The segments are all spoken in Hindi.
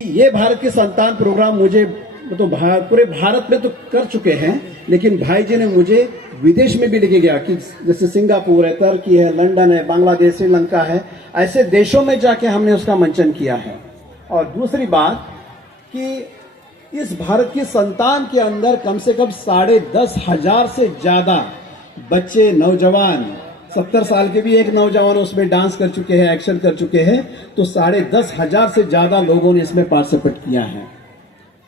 ये भारत के संतान प्रोग्राम मुझे तो पूरे भारत में तो कर चुके हैं, लेकिन भाई जी ने मुझे विदेश में भी लेके गया कि जैसे सिंगापुर है, तुर्की है, लंदन है, बांग्लादेश, श्रीलंका है, ऐसे देशों में जाके हमने उसका मंचन किया है। और दूसरी बात कि इस भारत की संतान के अंदर कम से कम 10,500 से ज्यादा बच्चे, नौजवान, 70 साल के भी एक नौजवान उसमें डांस कर चुके हैं, एक्शन कर चुके हैं, तो 10,500 से ज्यादा लोगों ने इसमें पार्टिसिपेट किया है।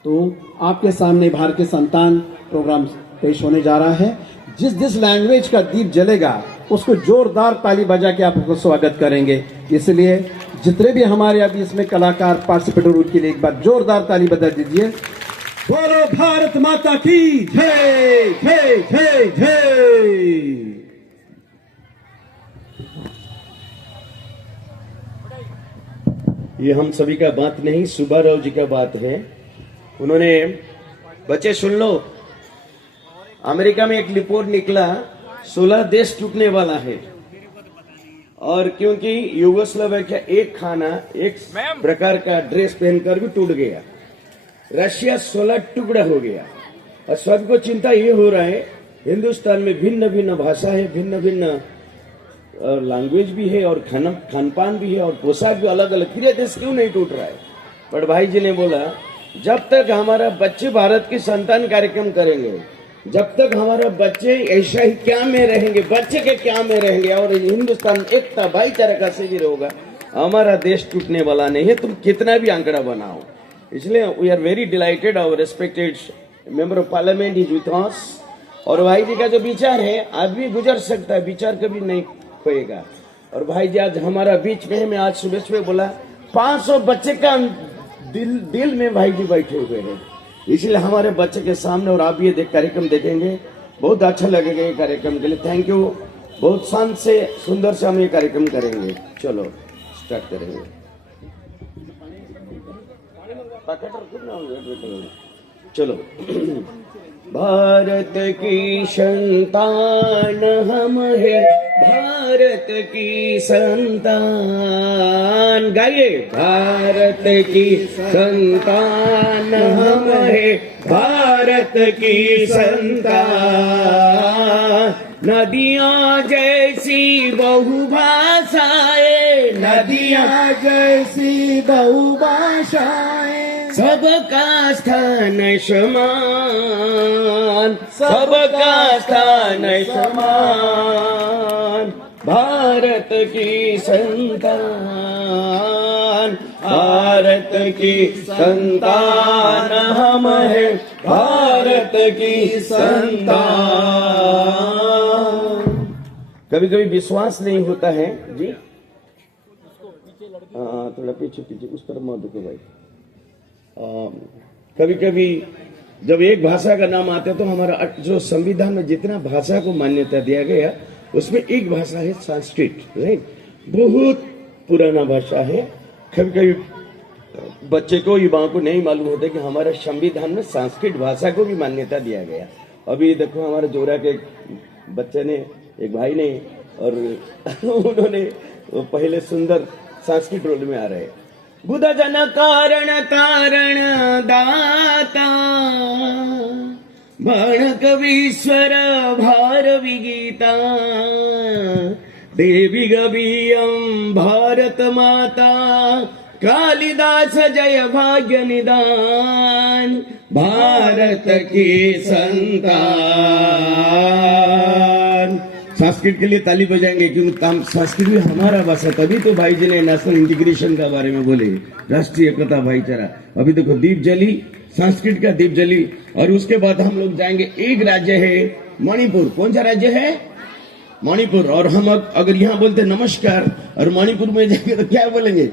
तो आपके सामने भारत के संतान प्रोग्राम पेश होने जा रहा है। जिस लैंग्वेज का दीप जलेगा उसको जोरदार ताली बजा के आपको स्वागत करेंगे। इसलिए जितने भी हमारे अभी इसमें कलाकार पार्टिसिपेट हो उनके लिए एक बार जोरदार ताली बजा दीजिए। बोलो भारत माता की जय जय जय जय। ये हम सभी का बात नहीं, सुब्बाराव जी का बात है। उन्होंने, बच्चे सुन लो, अमेरिका में एक रिपोर्ट निकला 16 देश टूटने वाला है, और क्योंकि यूगोस्लाविया एक खाना, एक प्रकार का ड्रेस पहनकर भी टूट गया। रशिया 16 टुकड़ा हो गया। और सबको चिंता ये हो रहा है, हिंदुस्तान में भिन्न भिन्न भाषा है, भिन्न भिन्न लैंग्वेज भी है, और खान पान भी है, और पोशाक भी अलग अलग, फिर देश क्यों नहीं टूट रहा है। पर भाई जी ने बोला जब तक हमारा बच्चे भारत की संतान कार्यक्रम करेंगे, जब तक हमारा बच्चे ऐसा ही क्या में रहेंगे, बच्चे के क्या में रहेंगे, और हिंदुस्तान एकता भाईचारा का शिविर होगा, हमारा देश टूटने वाला नहीं है। तुम कितना भी आंकड़ा बनाओ। इसलिए we are very delighted, our respected member of parliament is with us. और भाई जी का जो विचार है आदमी गुजर सकता है, विचार कभी नहीं खोएगा। और भाई जी आज हमारा बीच में, मैं आज सुबह सुबह बोला 500 बच्चे का दिल में भाई जी बैठे हुए हैं। इसलिए हमारे बच्चे के सामने, और आप ये कार्यक्रम देखेंगे, बहुत अच्छा लगेगा ये कार्यक्रम के लिए। Thank you. बहुत शांत से, सुंदर से हम ये कार्यक्रम करेंगे। चलो स्टार्ट करेंगे। चलो। भारत की संतान हम है, भारत की संतान, गाइए। भारत की संतान हम है, भारत की संतान। नदियाँ जैसी बहुभाषाएं, नदियाँ जैसी बहुभाषाएं, सबका स्थान समान, सबका स्थान समान। भारत की संतान, भारत की संतान हम है, भारत की संतान। कभी कभी विश्वास नहीं होता है जी। थोड़ा पीछे पीछे, उस तरफ मत देखो भाई। कभी कभी जब एक भाषा का नाम आता है तो हमारा जो संविधान में जितना भाषा को मान्यता दिया गया उसमें एक भाषा है संस्कृत, राइट। बहुत पुराना भाषा है। कभी कभी बच्चे को, युवाओं को नहीं मालूम होता कि हमारे संविधान में संस्कृत भाषा को भी मान्यता दिया गया। अभी देखो हमारे जोरा के बच्चे ने, एक भाई ने, और उन्होंने पहले सुंदर संस्कृत रोल में आ रहे। बुध जन कारण कारण दाता, बाणक विश्वर भार विगीता, देवी गवीयम भारत माता, कालिदास जय भाग्य निदान, भारत की संतान। संस्कृत के लिए ताली बजाएंगे क्योंकि संस्कृत भी हमारा भाषा। तभी तो भाई जी ने नेशनल इंटीग्रेशन का बारे में बोले, राष्ट्रीय एकता भाईचारा। अभी देखो दीप जली, संस्कृत का दीप जली। और उसके बाद हम लोग जाएंगे, एक राज्य है मणिपुर। कौन सा राज्य है? मणिपुर। और हम अगर यहाँ बोलते नमस्कार, और मणिपुर में जाएंगे तो क्या बोलेंगे?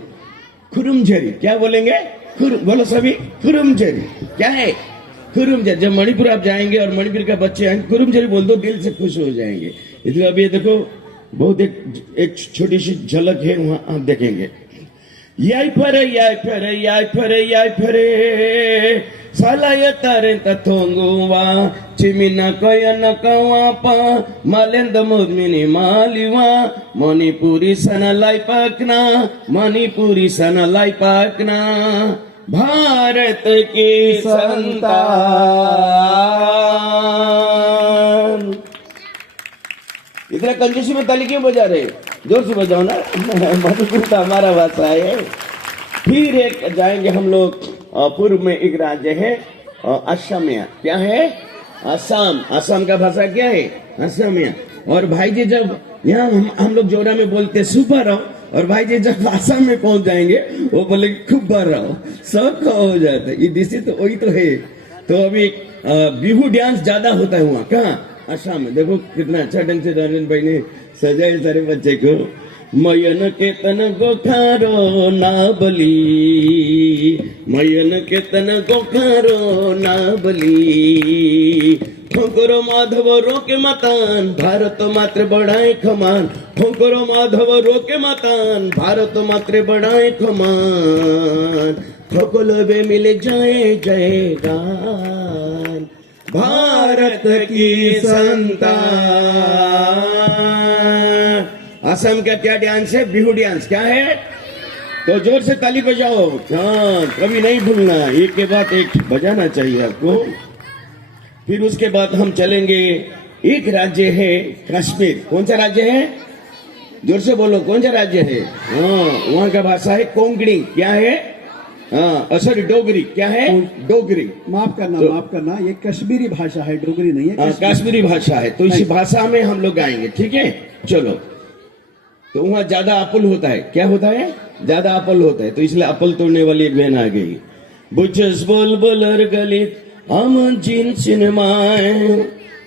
खुरुमझेरी। क्या बोलेंगे? बोलो सभी, खुरुमझेरी। क्या है? खुरुमझेरी। जब मणिपुर आप जाएंगे और मणिपुर का बच्चे आएंगे, खुरुमझेरी बोल दो, दिल से खुश हो जाएंगे। इसलिए अभी देखो बहुत एक छोटी सी झलक है, वहां आप देखेंगे। याय फरे याय फरे याय फरे याय फरे, सालाय तारे तथोंगुवा, चिमिना कयन कवापा, मालेंद मुदमिनी मालिवा, मणिपुरी सना लाई पाकना, मणिपुरी सना लाई पाकना। भारत की संतान। इतना कंजूसी में ताली क्यों बजा रहे? जोर से बजाओ ना। मणिपुर का हमारा भाषा है। फिर एक जाएंगे हम लोग पूर्व में एक राज्य है असमिया। क्या है? असम। असम का भाषा क्या है? असमिया। और भाई जी जब यहाँ हम लोग जोरा में बोलते सुपर रहो, और भाई जी जब असम में पहुंच जाएंगे वो बोले खूब बर रहो, सब हो जाता है। ये दिशा तो वही तो है। तो अभी बिहू डांस ज्यादा होता है वहाँ। कहाँ? असम में। देखो कितना अच्छा ढंग से नारायण भाई ने सजाए सारे बच्चे को। मयन केतन गोखारो ना बली, मयन केतन गोखारो ना बली, ठोकरो माधव रोके मतान, भारत मात्र बढ़ाए खमान, ठोकरो माधव रोके मतान, भारत मात्र बढ़ाए खमान, ठोकलोबे मिले जाए जयगान, भारत की संतान। असम का क्या डांस है? बिहू डांस। क्या है? तो जोर से ताली बजाओ। हाँ, कभी नहीं भूलना, एक के बाद एक बजाना चाहिए आपको। फिर उसके बाद हम चलेंगे, एक राज्य है कश्मीर। कौन सा राज्य है? जोर से बोलो, कौन सा राज्य है? हाँ, वहाँ का भाषा है कोंकणी। क्या है? हाँ, सॉरी डोगरी। क्या है? डोगरी। माफ करना, ये कश्मीरी भाषा है, डोगरी नहीं है। कश्मीरी भाषा है। तो इसी भाषा में हम लोग गाएंगे, ठीक है? चलो। तो वहाँ ज्यादा अपल होता है। क्या होता है? ज्यादा अपल होता है, तो इसलिए अपल तोड़ने वाली एक बहन आ गई। बुचस बोल बोलर गलित आम जिन सिनेमाए,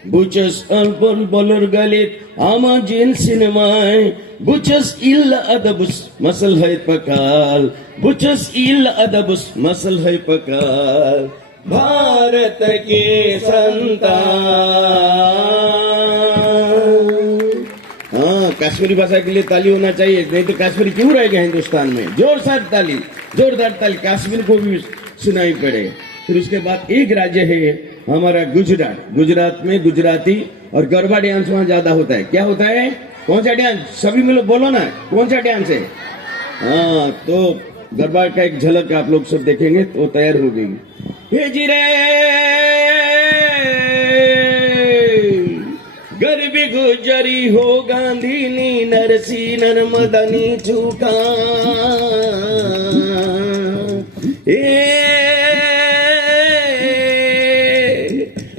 बुचस बोल बोलर गलित आम जिन सिनेमाए, बुचस इल अदबुस मसल है पकाल, बुचस इल अदबुस मसल है पकाल, भारत के संतान। हाँ, कश्मीरी भाषा के लिए ताली होना चाहिए, नहीं तो कश्मीरी क्यों रहेगा हिंदुस्तान में? जोरदार ताली, जोरदार ताली, कश्मीर को भी सुनाई पड़े। फिर उसके बाद एक राज्य है हमारा गुजरात। गुजरात में गुजराती और गरबा डांस वहाँ ज्यादा होता है। क्या होता है? कौन सा डांस? सभी मिलो बोलो ना, कौन सा डांस है? हाँ, तो गरबा का एक झलक आप लोग सब देखेंगे तो तैयार हो गई। गरबी गुजरी हो गांधीनी नरसी नर्मदनी चूका,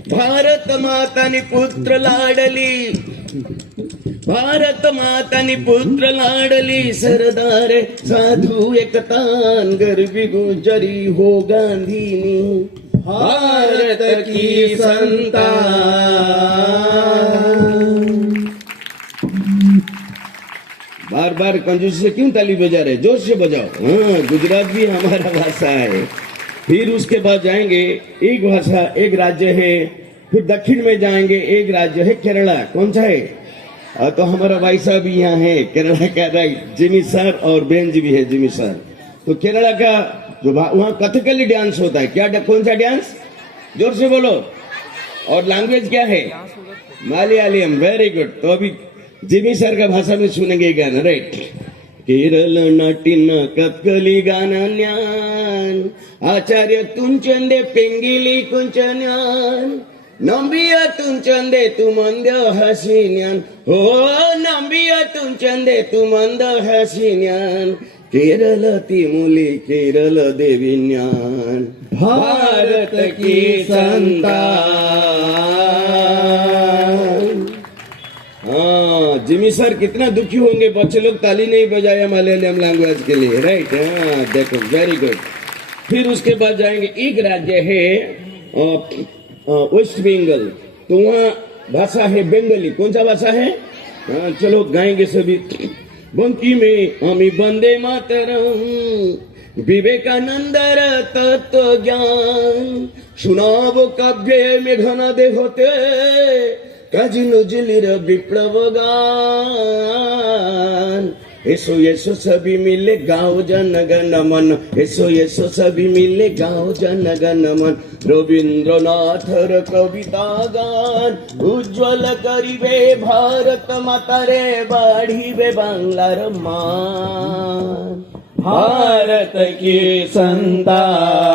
भारत मातानी पुत्र लाडली, भारत मातानी पुत्र लाडली, सरदार साधू एकतान, गरबी गुजरी हो गांधीनी भारत की संतान। बार बार कंजूसी से क्यों ताली बजा रहे? जोर से बजाओ। हाँ, गुजरात भी हमारा भाषा है। फिर उसके बाद जाएंगे एक भाषा, एक राज्य है। फिर दक्षिण में जाएंगे, एक राज्य है केरला। कौन सा है? तो हमारा भाई साहब भी यहाँ है, केरला का जिमी सर, और बहन जी भी है जिमी सर। तो केरला का जो वहाँ कथकली डांस होता है। क्या? कौन सा डांस? जोर से बोलो। और लैंग्वेज क्या है? मलयालम। Very good. तो अभी जिमी सर का भाषा में सुनेंगे गाना, राइट? केरल नाटिन कथकली गाना न्यान, आचार्य तुंचंदे पेंगिली कुंचन्यान, नंबिया तुंचंदे तुमंद हसीन्यान, हो नंबिया तुंचंदे तुमंद हसीन्यान, केरल तिमुली केरल देविन्यान, भारत की संतान। हाँ, जिमी सर कितना दुखी होंगे, बच्चे लोग ताली नहीं बजाया मलयालम लैंग्वेज के लिए, राइट? हाँ, देखो, वेरी गुड। फिर उसके बाद जाएंगे, एक राज्य है वेस्ट बंगाल। तो वहाँ भाषा है बंगाली। कौन सा भाषा है? हाँ, चलो गाएंगे सभी। बंकी में हमी बंदे मातरम, विवेकानंदर तत्व ज्ञान, सुनाबो काव्य में घना दे होते, काजी नजलिर विप्लव गान, एसो एसो सभी मिले गाओ जनगण मन, एसो एसो सभी मिले गाओ जनगण मन, रवींद्रनाथर कविता गान, उज्ज्वल करिबे भारत मातारे, बाढ़िबे बांगलार मान, भारत की संतान